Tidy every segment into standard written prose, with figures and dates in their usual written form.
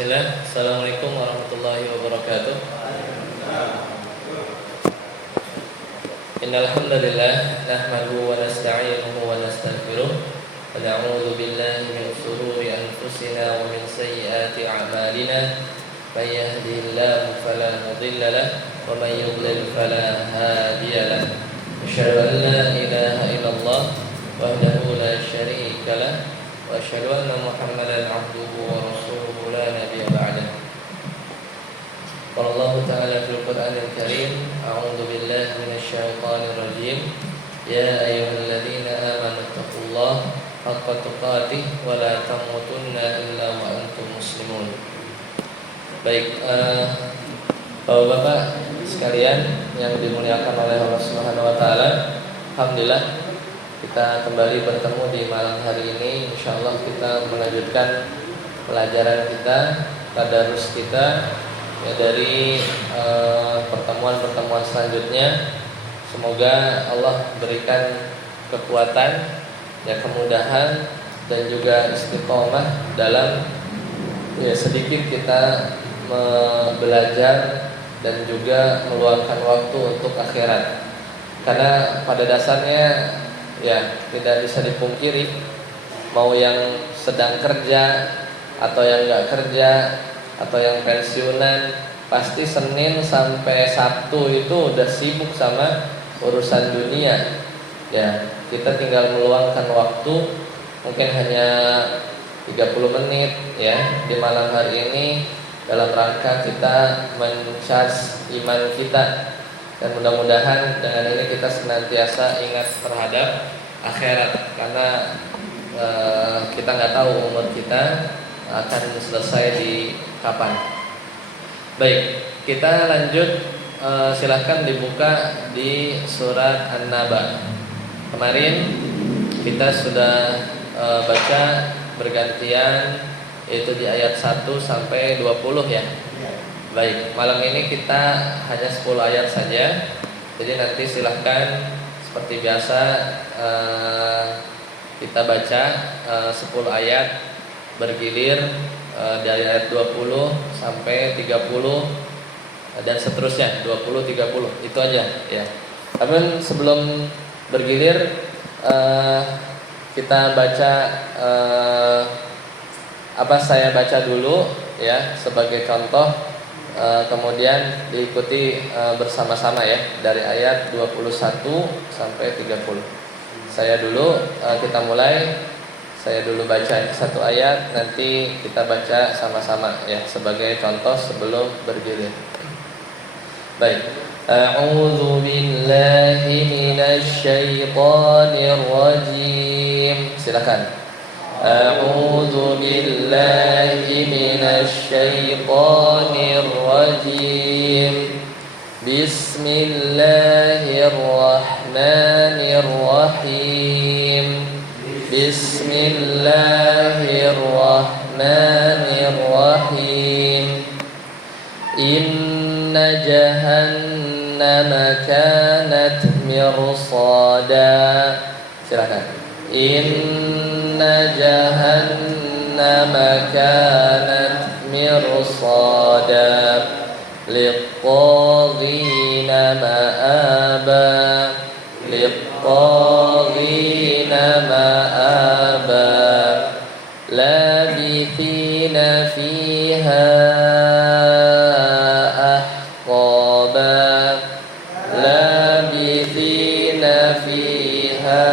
Bismillah. Assalamualaikum warahmatullahi wabarakatuh. Innal hamdalillah nahmaduhu wa nasta'inuhu wa nastaghfiruh wa na'udzu billahi min shururi anfusina wa min sayyiati a'malina. May yahdihillahu fala mudilla lahu wa may yudlil fala hadiya lahu. Asyhadu an la ilaha illallah wahdahu la syarika lahu wa asyhadu anna Muhammadan 'abduhu wa rasuluhu la nabiyya ba'dahu. Qala Allah ta'ala fil Qur'anil Karim, a'udzu billahi minasy syaithanir rajim. Ya ayyuhalladzina amanu taqullaha haqqa tuqatih wa la tamutunna illa wa antum muslimun. Baik, Bapak-bapak sekalian yang dimuliakan oleh Allah Subhanahu wa taala, alhamdulillah kita kembali bertemu di malam hari ini. Insyaallah kita melanjutkan pelajaran kita, tadarus kita ya, dari pertemuan-pertemuan selanjutnya. Semoga Allah berikan kekuatan, ya, kemudahan dan juga istiqomah dalam ya sedikit kita belajar dan juga meluangkan waktu untuk akhirat. Karena pada dasarnya ya tidak bisa dipungkiri, mau yang sedang kerja atau yang nggak kerja atau yang pensiunan, pasti Senin sampai Sabtu itu udah sibuk sama urusan dunia. Ya, kita tinggal meluangkan waktu mungkin hanya 30 menit ya di malam hari ini dalam rangka kita men-charge iman kita. Dan mudah-mudahan dengan ini kita senantiasa ingat terhadap akhirat, karena kita nggak tahu umur kita akan selesai di kapan. Baik, kita lanjut. Silahkan dibuka di surat An-Naba. Kemarin kita sudah baca bergantian, yaitu di ayat 1 sampai 20 ya. Baik, malam ini kita hanya 10 ayat saja. Jadi nanti silahkan seperti biasa kita baca 10 ayat bergilir dari ayat 20 sampai 30 dan seterusnya, 20 30 itu aja ya. Tapi sebelum bergilir kita baca saya baca dulu ya sebagai contoh. Kemudian diikuti bersama-sama ya dari ayat 21 sampai 30. Saya dulu, kita mulai. Saya dulu baca satu ayat, nanti kita baca sama-sama ya sebagai contoh sebelum bergilir. Baik. A'udzu billahi minasy syaithanir rajim. Silakan. أعوذ بالله من الشيطان الرجيم بسم الله الرحمن الرحيم بسم الله الرحمن الرحيم إن جهنم كانت مرصادا. Silakan. Inna jahannama kanat mirsada littaghina ma'aba littaghina ma'aba labithina fiha ahqaba labithina fiha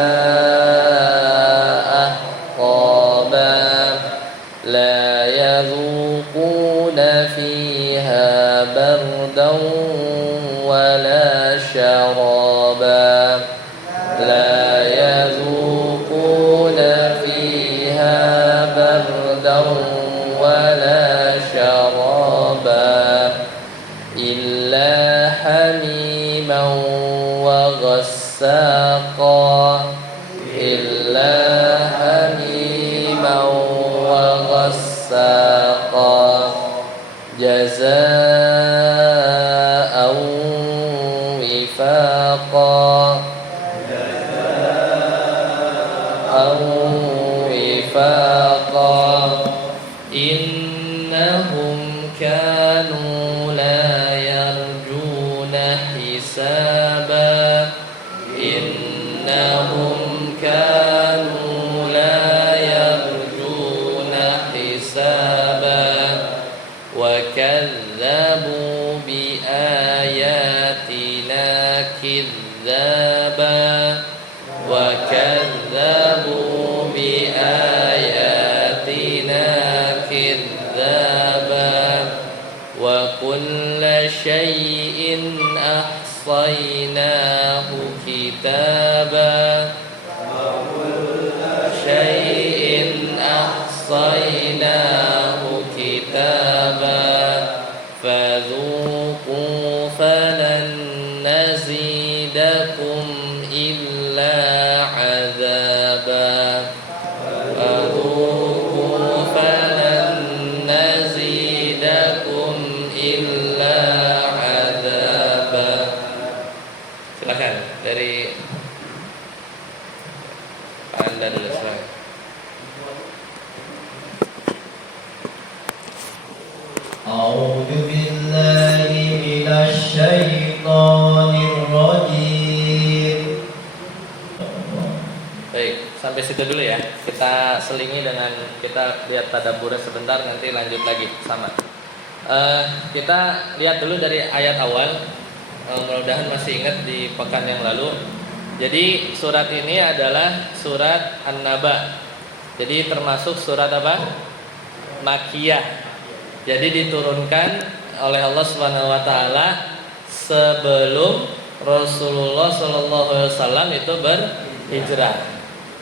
ولا شرابا لا يذوقون فيها بردا ولا شرابا إلا حميما وغساقا إلا حميما وغساقا جزاء وفاقا وفاقا إنهم Anda dulu silakan. A'udzu billahi minasy syaithanir rajim. Baik, sampai situ dulu ya. Kita selingi dengan kita lihat tadabburnya sebentar, nanti lanjut lagi sama. Kita lihat dulu dari ayat awal. Mudah-mudahan masih ingat di pekan yang lalu. Jadi surat ini adalah surat An-Naba. Jadi termasuk surat apa? Makkiyah. Jadi diturunkan oleh Allah Subhanahu wa taala sebelum Rasulullah sallallahu alaihi wasallam itu berhijrah.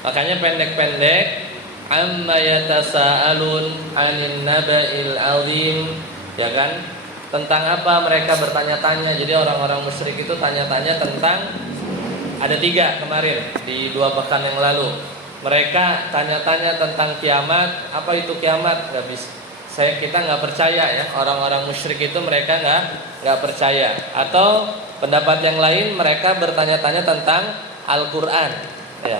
Makanya pendek-pendek, amma yatasaalun 'anil naba'il 'azim, ya kan? Tentang apa mereka bertanya-tanya. Jadi orang-orang musyrik itu tanya-tanya tentang, ada 3 kemarin di 2 pekan yang lalu. Mereka tanya-tanya tentang kiamat. Apa itu kiamat? Gak bisa. Kita nggak percaya ya. Orang-orang musyrik itu mereka nggak percaya. Atau pendapat yang lain, mereka bertanya-tanya tentang Al-Quran ya.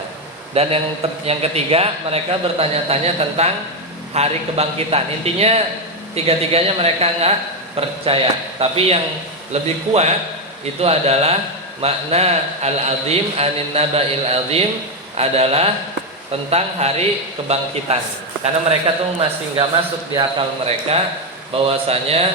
Dan yang ketiga, mereka bertanya-tanya tentang hari kebangkitan. Intinya 3-tiganya mereka nggak percaya. Tapi yang lebih kuat itu adalah makna al-azim, anin naba'il azim adalah tentang hari kebangkitan. Karena mereka tuh masih nggak masuk di akal mereka bahwasanya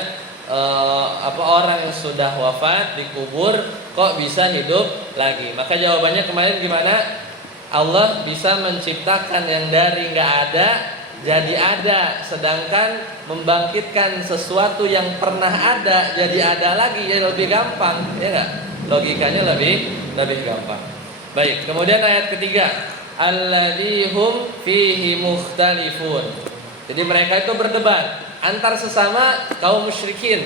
orang yang sudah wafat dikubur kok bisa hidup lagi. Maka jawabannya kemarin gimana? Allah bisa menciptakan yang dari nggak ada jadi ada, sedangkan membangkitkan sesuatu yang pernah ada jadi ada lagi ya lebih gampang, ya nggak? Logikanya lebih gampang. Baik, kemudian ayat ketiga, alladzihum fihi mukhtalifun. Jadi mereka itu berdebat antar sesama kaum musyrikin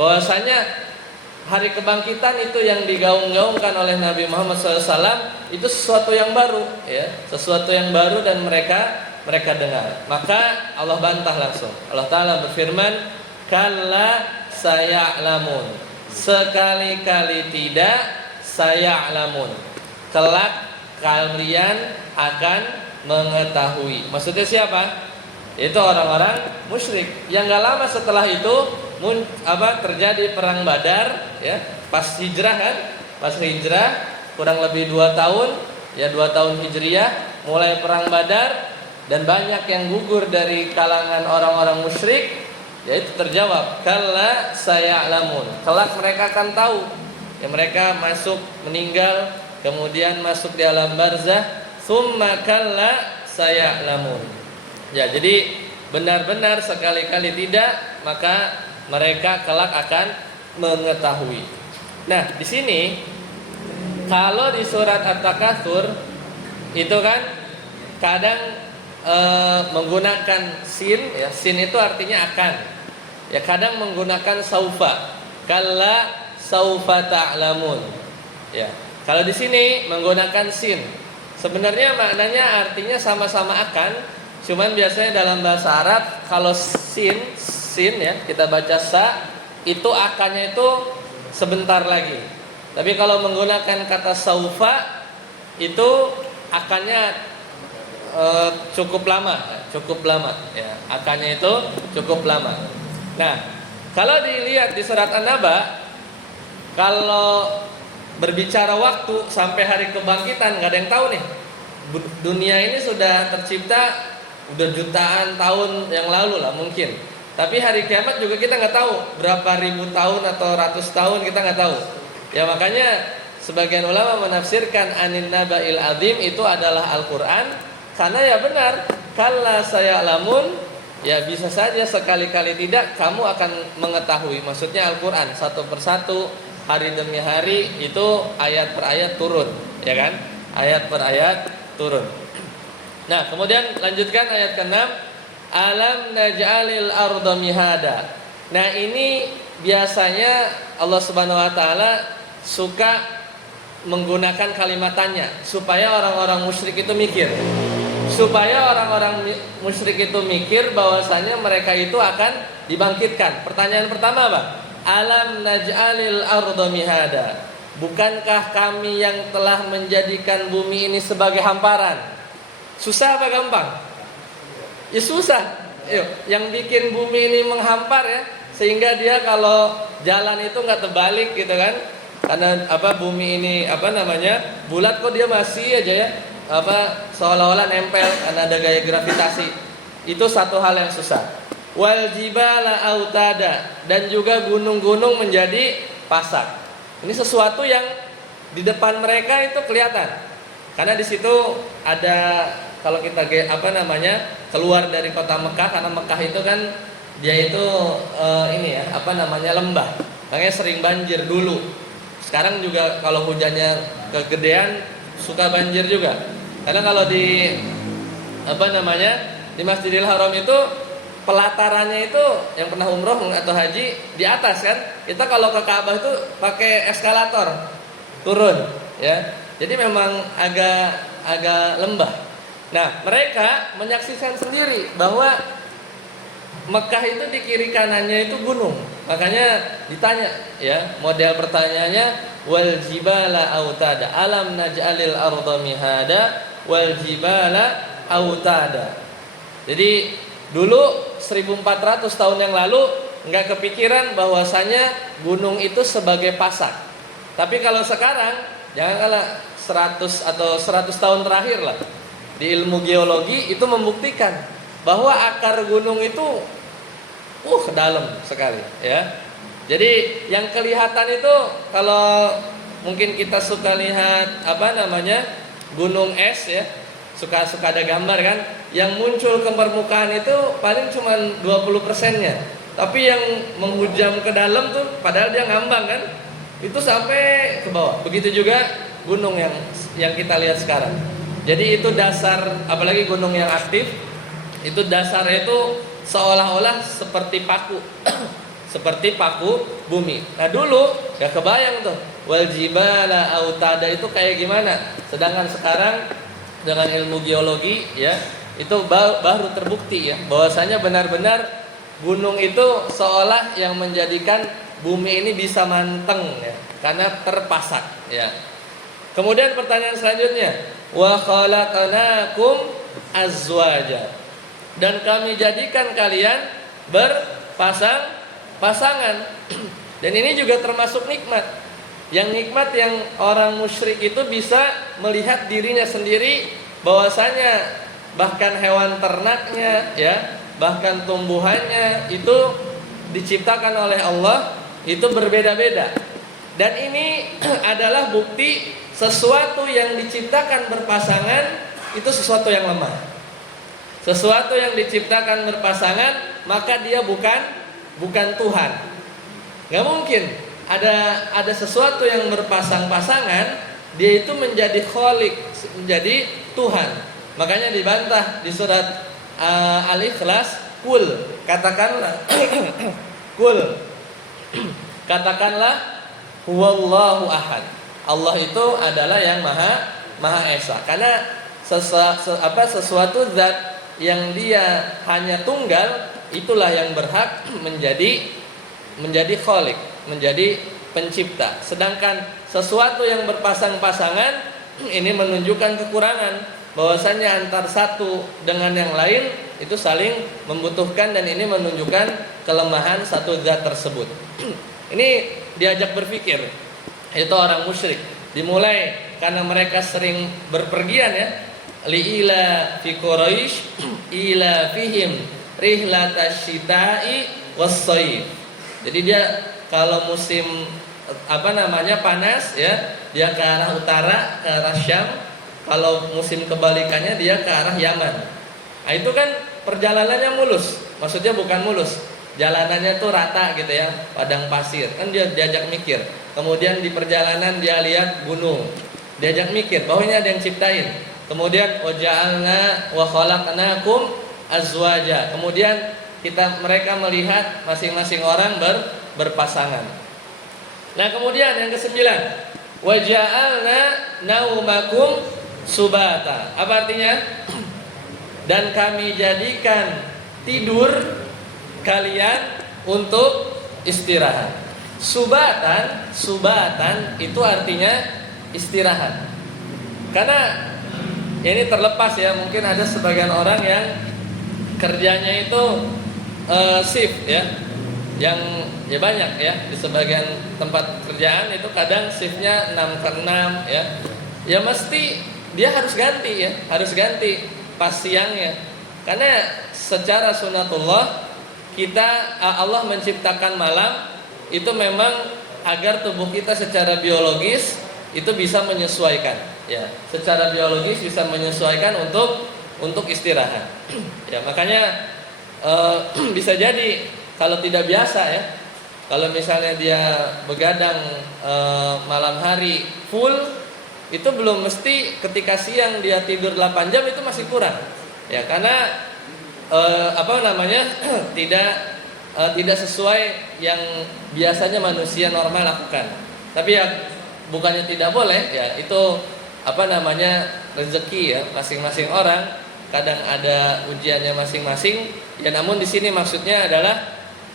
bahwasanya hari kebangkitan itu yang digaung-gaungkan oleh Nabi Muhammad SAW itu sesuatu yang baru, ya, sesuatu yang baru dan mereka dengar. Maka Allah bantah langsung. Allah Ta'ala berfirman, kalla saya'lamun, sekali-kali tidak, saya'lamun, kelak kalian akan mengetahui. Maksudnya siapa? Itu orang-orang musyrik. Yang gak lama setelah itu terjadi perang Badar, ya, pas hijrah kan? Pas hijrah kurang lebih 2 tahun, ya 2 tahun Hijriyah, mulai perang Badar dan banyak yang gugur dari kalangan orang-orang musyrik, yaitu terjawab, kalla saya'lamun, kelak mereka akan tahu. Ya, mereka masuk meninggal, kemudian masuk di alam barzah, summa kalla saya'lamun. Ya, jadi benar-benar sekali-kali tidak, maka mereka kelak akan mengetahui. Nah, di sini kalau di surat At-Takatsur itu kan kadang menggunakan sin, ya, sin itu artinya akan. Ya, kadang menggunakan saufa. Kalla saufa ta'lamun. Ya. Kalau di sini menggunakan sin. Sebenarnya maknanya artinya sama-sama akan, cuman biasanya dalam bahasa Arab kalau sin ya, kita baca sa, itu akannya itu sebentar lagi. Tapi kalau menggunakan kata saufa itu akannya cukup lama ya, akannya itu cukup lama. Nah, kalau dilihat di surat An-Naba, kalau berbicara waktu sampai hari kebangkitan nggak ada yang tahu nih. Dunia ini sudah tercipta udah jutaan tahun yang lalu lah mungkin. Tapi hari kiamat juga kita nggak tahu berapa ribu tahun atau ratus tahun, kita nggak tahu. Ya, makanya sebagian ulama menafsirkan anin naba'il azim itu adalah Al-Quran. Karena ya benar, kalla saya'lamun, ya bisa saja sekali-kali tidak kamu akan mengetahui. Maksudnya Al-Quran satu persatu, hari demi hari itu ayat per ayat turun, ya kan? Ayat per ayat turun. Nah, kemudian lanjutkan ayat ke-6, alam naj'alil arda mihada. Nah, ini biasanya Allah Subhanahu wa taala suka menggunakan kalimat tanya supaya orang-orang musyrik itu mikir. Supaya orang-orang musyrik itu mikir bahwasanya mereka itu akan dibangkitkan. Pertanyaan pertama apa? Alam naj'alil arda mihada. Bukankah kami yang telah menjadikan bumi ini sebagai hamparan? Susah apa gampang? Ya susah. Yang bikin bumi ini menghampar ya, sehingga dia kalau jalan itu nggak terbalik gitu kan? Karena bumi ini bulat, kok dia masih aja ya seolah-olah nempel karena ada gaya gravitasi. Itu satu hal yang susah. Wal jibala autada, dan juga gunung-gunung menjadi pasak. Ini sesuatu yang di depan mereka itu kelihatan. Karena di situ ada, kalau kita keluar dari kota Mekah, karena Mekah itu kan dia itu lembah. Makanya sering banjir dulu. Sekarang juga kalau hujannya kegedean suka banjir juga. Karena kalau di di Masjidil Haram itu pelatarannya itu, yang pernah umroh atau haji, di atas kan. Kita kalau ke Ka'bah itu pakai eskalator turun ya. Jadi memang agak lembah. Nah, mereka menyaksikan sendiri bahwa Mekah itu di kiri kanannya itu gunung. Makanya ditanya ya, model pertanyaannya wal jibala autada, alam naj'alil arda mihada wal jibala autada. Jadi dulu 1400 tahun yang lalu nggak kepikiran bahwasanya gunung itu sebagai pasak. Tapi kalau sekarang, jangan kalah 100 atau 100 tahun terakhir lah, di ilmu geologi itu membuktikan bahwa akar gunung itu dalam sekali ya. Jadi yang kelihatan itu, kalau mungkin kita suka lihat gunung es ya, suka ada gambar kan, yang muncul ke permukaan itu paling cuma 20%-nya. Tapi yang menghujam ke dalam tuh, padahal dia ngambang kan, itu sampai ke bawah. Begitu juga gunung yang kita lihat sekarang. Jadi itu dasar, apalagi gunung yang aktif, itu dasarnya itu seolah-olah seperti paku. Seperti paku bumi. Nah dulu gak kebayang tuh wal jibala autada itu kayak gimana. Sedangkan sekarang dengan ilmu geologi ya, itu baru terbukti ya, bahwasanya benar-benar gunung itu seolah yang menjadikan bumi ini bisa manteng ya, karena terpasak ya. Kemudian pertanyaan selanjutnya, wa khalaqnakum azwaja, dan kami jadikan kalian berpasangan. Dan ini juga termasuk nikmat. Yang nikmat yang orang musyrik itu bisa melihat dirinya sendiri, bahwasanya bahkan hewan ternaknya ya, bahkan tumbuhannya itu diciptakan oleh Allah itu berbeda-beda. Dan ini adalah bukti sesuatu yang diciptakan berpasangan itu sesuatu yang lemah. Sesuatu yang diciptakan berpasangan, maka dia bukan Tuhan. Gak mungkin ada sesuatu yang berpasang-pasangan dia itu menjadi khalik, menjadi Tuhan. Makanya dibantah di surat Al-Ikhlas, kul, katakanlah kul, katakanlah huwallahu ahad, Allah itu adalah yang maha esa. Karena sesuatu zat yang dia hanya tunggal, itulah yang berhak menjadi khalik, menjadi pencipta. Sedangkan sesuatu yang berpasang-pasangan ini menunjukkan kekurangan, bahwasanya antar satu dengan yang lain itu saling membutuhkan, dan ini menunjukkan kelemahan satu zat tersebut. Ini diajak berpikir itu orang musyrik. Dimulai karena mereka sering berpergian ya, liila fi Quraisy ila fihim rihlatasyita'i was-shayf. Jadi dia kalau musim panas ya, dia ke arah utara, ke arah Syam. Kalau musim kebalikannya dia ke arah Yaman. Nah itu kan perjalanannya mulus. Maksudnya bukan mulus, jalanannya tuh rata gitu ya, padang pasir. Kan dia diajak mikir. Kemudian di perjalanan dia lihat gunung, diajak mikir bahwa ini ada yang ciptain. Kemudian waja'alna wa khalaqnakum azwaja. Kemudian mereka melihat masing-masing orang berpasangan. Nah kemudian yang ke-9, waja'alna naumakum subata. Apa artinya? Dan kami jadikan tidur kalian untuk istirahat. Subatan itu artinya istirahat. Karena ini terlepas ya, mungkin ada sebagian orang yang kerjanya itu shift ya, yang ya banyak ya di sebagian tempat kerjaan itu kadang shiftnya 6 ke 6 ya, ya mesti dia harus ganti ya, harus ganti pas siangnya, karena secara sunatullah kita Allah menciptakan malam itu memang agar tubuh kita secara biologis itu bisa menyesuaikan ya, secara biologis bisa menyesuaikan untuk istirahat ya, makanya bisa jadi kalau tidak biasa ya, kalau misalnya dia begadang malam hari full, itu belum mesti ketika siang dia tidur 8 jam itu masih kurang ya, karena tidak sesuai yang biasanya manusia normal lakukan. Tapi ya bukannya tidak boleh ya, itu rezeki ya masing-masing orang, kadang ada ujiannya masing-masing ya, namun di sini maksudnya adalah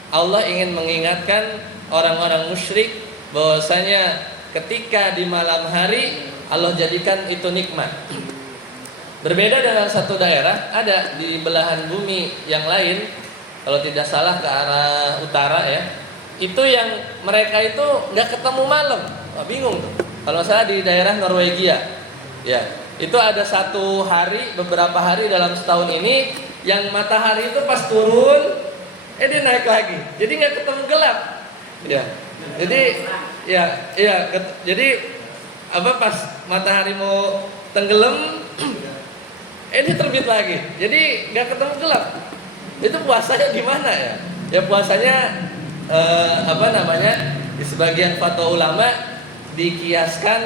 Allah ingin mengingatkan orang-orang musyrik bahwasanya ketika di malam hari Allah jadikan itu nikmat. Berbeda dengan satu daerah, ada di belahan bumi yang lain, kalau tidak salah ke arah utara ya, itu yang mereka itu nggak ketemu malam. Wah, bingung tuh. Kalau salah di daerah Norwegia, ya itu ada satu hari, beberapa hari dalam setahun ini yang matahari itu pas turun, dia naik lagi. Jadi nggak ketemu gelap. Ya, jadi pas matahari mau tenggelam, dia terbit lagi. Jadi nggak ketemu gelap. Itu puasanya gimana ya? Ya puasanya di sebagian fatwa ulama dikiaskan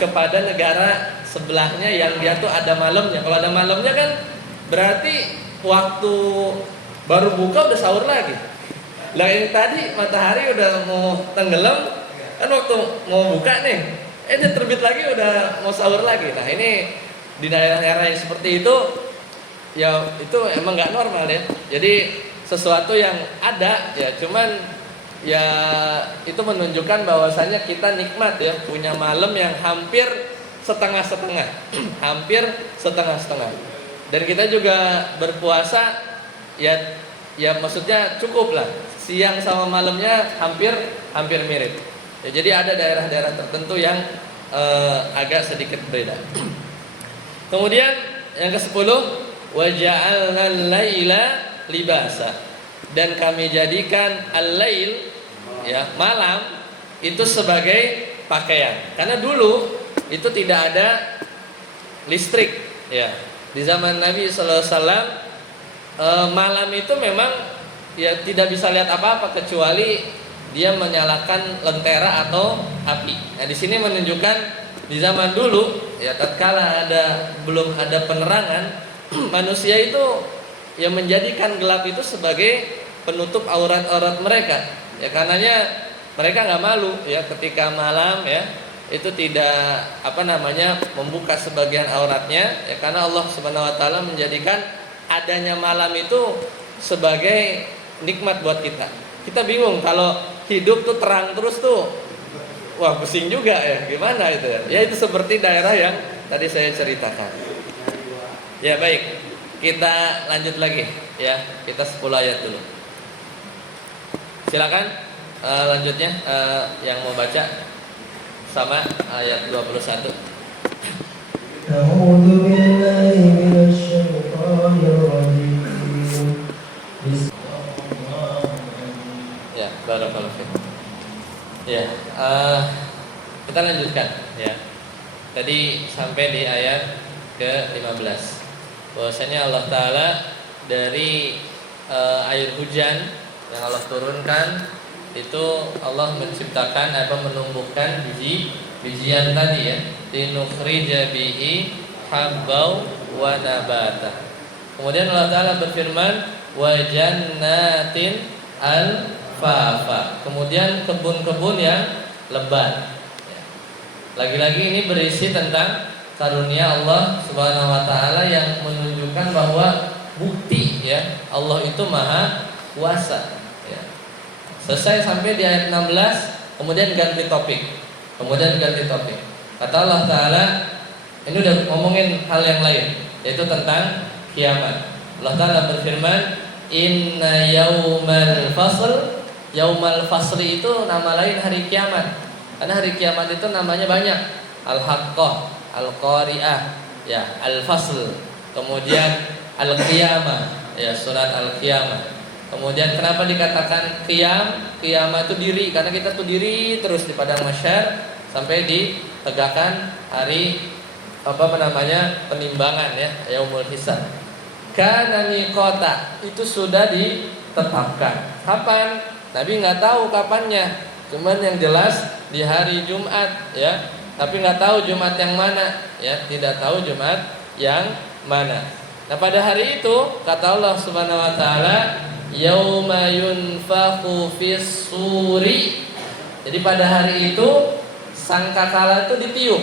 kepada negara sebelahnya yang dia tuh ada malamnya. Kalau ada malamnya kan berarti waktu baru buka udah sahur lagi. Lah ini tadi matahari udah mau tenggelam, kan waktu mau buka nih, dia terbit lagi udah mau sahur lagi. Nah ini di daerah-daerah yang seperti itu, ya itu emang nggak normal ya. Jadi sesuatu yang ada ya, cuman ya itu menunjukkan bahwasanya kita nikmat ya, punya malam yang hampir setengah-setengah, hampir setengah-setengah. Dan kita juga berpuasa ya maksudnya cukup lah, siang sama malamnya hampir mirip. Ya, jadi ada daerah-daerah tertentu yang agak sedikit berbeda. Kemudian yang ke-10, wa ja'alna al-laila libasa, dan kami jadikan al-lail ya, malam itu sebagai pakaian. Karena dulu itu tidak ada listrik ya. Di zaman Nabi sallallahu alaihi wasallam malam itu memang ya tidak bisa lihat apa-apa kecuali dia menyalakan lentera atau api. Nah, di sini menunjukkan di zaman dulu ya, tatkala belum ada penerangan, manusia itu yang menjadikan gelap itu sebagai penutup aurat-aurat mereka. Ya karenanya mereka nggak malu ya ketika malam ya itu tidak membuka sebagian auratnya ya, karena Allah Subhanahu wa taala menjadikan adanya malam itu sebagai nikmat buat kita. Kita bingung kalau hidup tuh terang terus tuh, wah pusing juga ya, gimana itu ya? Ya itu seperti daerah yang tadi saya ceritakan. Ya baik, kita lanjut lagi ya, kita 10 ayat dulu. Silakan lanjutnya yang mau baca sama ayat 21. A'udzu billahi minasy syaithanir rajim. Ya, barakallahu fiik. Ya, kita lanjutkan ya. Tadi sampai di ayat ke-15. Bahwasanya Allah Ta'ala dari air hujan yang Allah turunkan itu Allah menciptakan menumbuhkan bijian tadi ya, linukhrija bihi habbau wa nabata. Kemudian Allah Ta'ala berfirman wa jannatin alfafa, kemudian kebun-kebun yang lebat. Lagi-lagi ini berisi tentang karunia Allah Subhanahu wa taala yang menunjukkan bahwa bukti ya Allah itu maha kuasa ya. Selesai sampai di ayat 16, kemudian ganti topik. Kata Allah Ta'ala, Ini udah ngomongin hal yang lain, yaitu tentang kiamat. Allah Ta'ala berfirman, Inna yaumal fasl. Yaumal fasli itu nama lain hari kiamat. Karena hari kiamat itu namanya banyak. Al-Haqqah, Al-Qari'ah, ya, Al-Fasl, kemudian Al-Qiyamah, ya, surat Al-Qiyamah. Kemudian kenapa dikatakan qiyam? Qiyamah itu diri, karena kita tuh diri terus di padang mahsyar sampai ditegakkan hari penimbangan, ya, yaumul hisab. Kana miqata, itu sudah ditetapkan. Kapan? Nabi nggak tahu kapannya. Cuman yang jelas di hari Jumat, ya. Tapi nggak tahu Jumat yang mana, ya. Tidak tahu Jumat yang mana. Nah, pada hari itu kata Allah Subhanahu wa taala, yauma yunfakhu fis suri. Jadi pada hari itu sangkakala itu ditiup.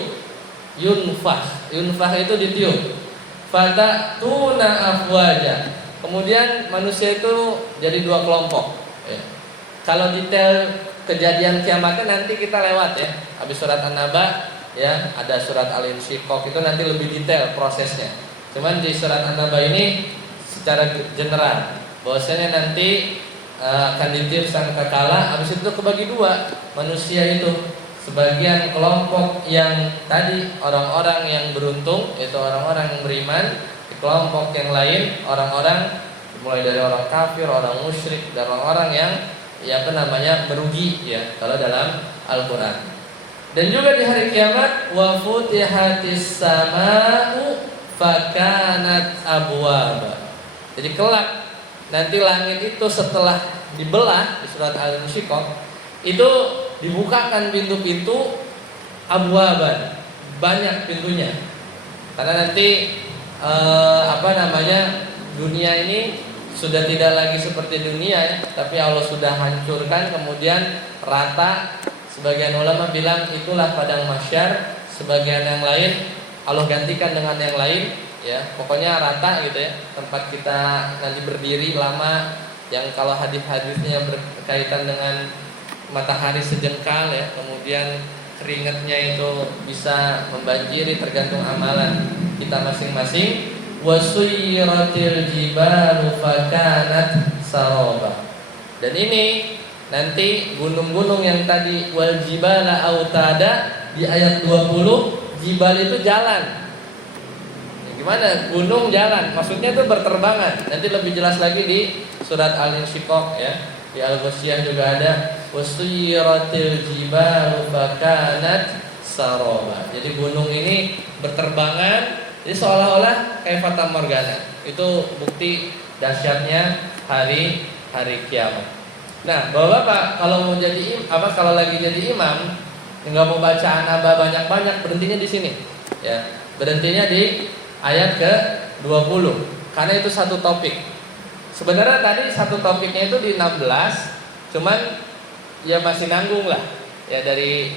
Yunfah itu ditiup. Fatatuna afwaja. Kemudian manusia itu jadi dua kelompok, ya. Kalau detail kejadian kiamatnya nanti kita lewat, ya. Habis surat An-Naba, ya, ada surat Al-Insyiqaq, itu nanti lebih detail prosesnya. Cuman di surat An-Naba ini secara general, bahwasanya nanti akan ditiup sangkakala. Habis itu kebagi dua manusia itu. Sebagian kelompok yang tadi orang-orang yang beruntung, yaitu orang-orang yang beriman. Di kelompok yang lain orang-orang mulai dari orang kafir, orang musyrik, dan orang-orang yang merugi, ya, kalau dalam Al-Qur'an. Dan juga di hari kiamat, wa futihatis sama'u fakanat abwaba. Jadi kelak nanti langit itu setelah dibelah di surat Al-Insyiqaq itu dibukakan pintu-pintu abwaban, banyak pintunya. Karena nanti dunia ini sudah tidak lagi seperti dunia, ya, tapi Allah sudah hancurkan, kemudian rata. Sebagian ulama bilang itulah padang mahsyar, sebagian yang lain Allah gantikan dengan yang lain, ya. Pokoknya rata gitu, ya. Tempat kita nanti berdiri lama, yang kalau hadis-hadisnya berkaitan dengan matahari sejengkal, ya. Kemudian keringatnya itu bisa membanjiri tergantung amalan kita masing-masing. Wasuyiratil jibalu fakanat saraba. Dan ini nanti gunung-gunung yang tadi wal jibala autada di ayat 20, jibal itu jalan. Gimana? Gunung jalan, maksudnya itu berterbangan. Nanti lebih jelas lagi di surat Al-Insyiqaq, ya. Di Al-Ghasyiyah juga ada wasuyiratil jibalu fakanat saraba. Jadi gunung ini berterbangan. Jadi seolah-olah kayak fata morgana. Itu bukti dahsyatnya hari kiamat. Nah, Bapak-bapak, kalau mau kalau lagi jadi imam, nggak mau baca An-Naba banyak-banyak, berhentinya di sini, ya. Berhentinya di ayat ke-20. Karena itu satu topik. Sebenarnya tadi satu topiknya itu di 16, cuman ya masih nanggung lah. Ya dari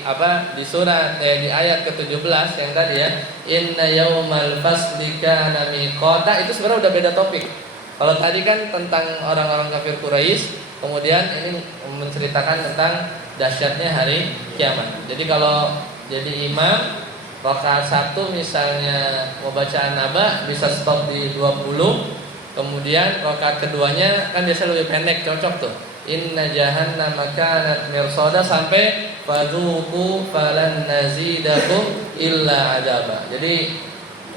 di surat di ayat ke-17 yang tadi, ya, inna yaumal fasli kana miqata, itu sebenarnya udah beda topik. Kalau tadi kan tentang orang-orang kafir Quraisy, kemudian ini menceritakan tentang dahsyatnya hari kiamat. Jadi kalau jadi imam rakaat 1 misalnya mau baca An-Naba bisa stop di 20, kemudian rakaat keduanya kan biasa lebih pendek, cocok tuh. Inna jahannama kanat mirsada sampai fadzuqu falan nazidakum illa adaba. Jadi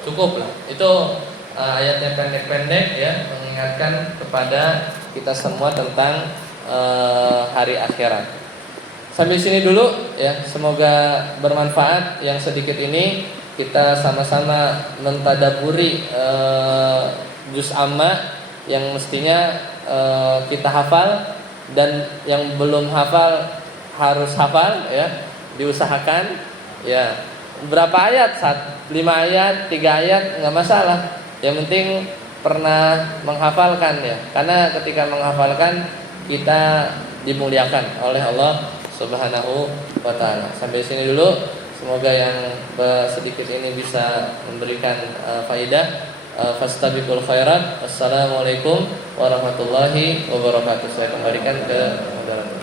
cukup lah. Itu ayatnya pendek-pendek, ya, mengingatkan kepada kita semua tentang hari akhirat. Sampai sini dulu, ya. Semoga bermanfaat yang sedikit ini. Kita sama-sama mentadaburi juz amma yang mestinya kita hafal, dan yang belum hafal harus hafal, ya. Diusahakan, ya. Berapa ayat? 5 ayat, 3 ayat nggak masalah. Yang penting pernah menghafalkan, ya. Karena ketika menghafalkan kita dimuliakan oleh Allah Subhanahu wa ta'ala. Sampai sini dulu. Semoga yang sedikit ini bisa memberikan faidah. Fastabiqul khairat. Assalamualaikum warahmatullahi wabarakatuh. Saya kembalikan ke moderator.